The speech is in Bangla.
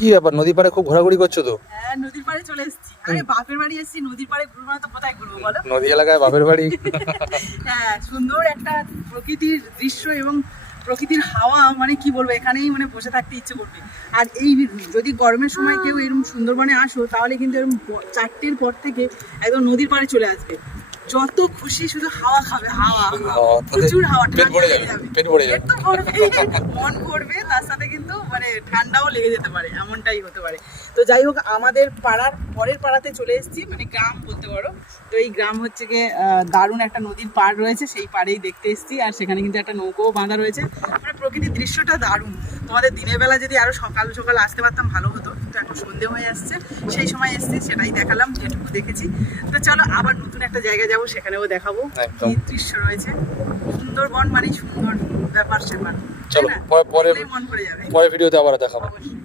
কি ব্যাপার, নদীর পাড়ে খুব ঘোরাঘুরি করছো তো? হ্যাঁ, নদীর পাড়ে চলে এসেছি। আরে বাপের বাড়ি এসেছি, নদীর পাড়ে ঘুরবো না তো কোথায় ঘুরবো বলো? নদী এলাকায় বাপের বাড়ি। হ্যাঁ, সুন্দর একটা প্রকৃতির দৃশ্য এবং প্রকৃতির হাওয়া, মানে কি বলবো, এখানেই মানে বসে থাকতে ইচ্ছে করবে। আর এই যদি গরমের সময় কেউ এরকম সুন্দরবনে আসো তাহলে কিন্তু এরকম 4টের পর থেকে একদম নদীর পাড়ে চলে আসবে। যত খুশি শুধু হাওয়া খাবে, হাওয়া প্রচুর হাওয়া, ঠান্ডা লেগে যাবে, পেট ভরে যাবে, পেট তো ভরবেই, মন ভরবে, তার সাথে কিন্তু মানে ঠান্ডাও লেগে যেতে পারে, এমনটাই হতে পারে। তো যাই হোক, আমাদের পাড়ার পরের পাড়াতে চলে এসেছি, মানে গ্রাম বলতে পারো। তো এই গ্রাম হচ্ছে গিয়ে দারুণ একটা নদীর পাড় রয়েছে, সেই পাড়েই দেখতে এসেছি। আর সেখানে কিন্তু একটা নৌকোও বাঁধা রয়েছে, মানে প্রকৃতির দৃশ্যটা দারুণ। তোমাদের দিনের বেলা যদি আরো সকাল সকাল আসতে পারতাম ভালো হতো, কিন্তু এখন সন্ধে হয়ে আসছে, সেই সময় এসেছি, সেটাই দেখালাম যেটুকু দেখেছি। তো চলো আবার নতুন একটা জায়গায় যাবো, সেখানেও দেখাবো কি দৃশ্য রয়েছে। সুন্দরবন মানে সুন্দর ব্যাপার স্যাপার, চলো পরে মন পড়ে যাবে। পরে ভিডিওতে আবার দেখাবো। অবশ্যই।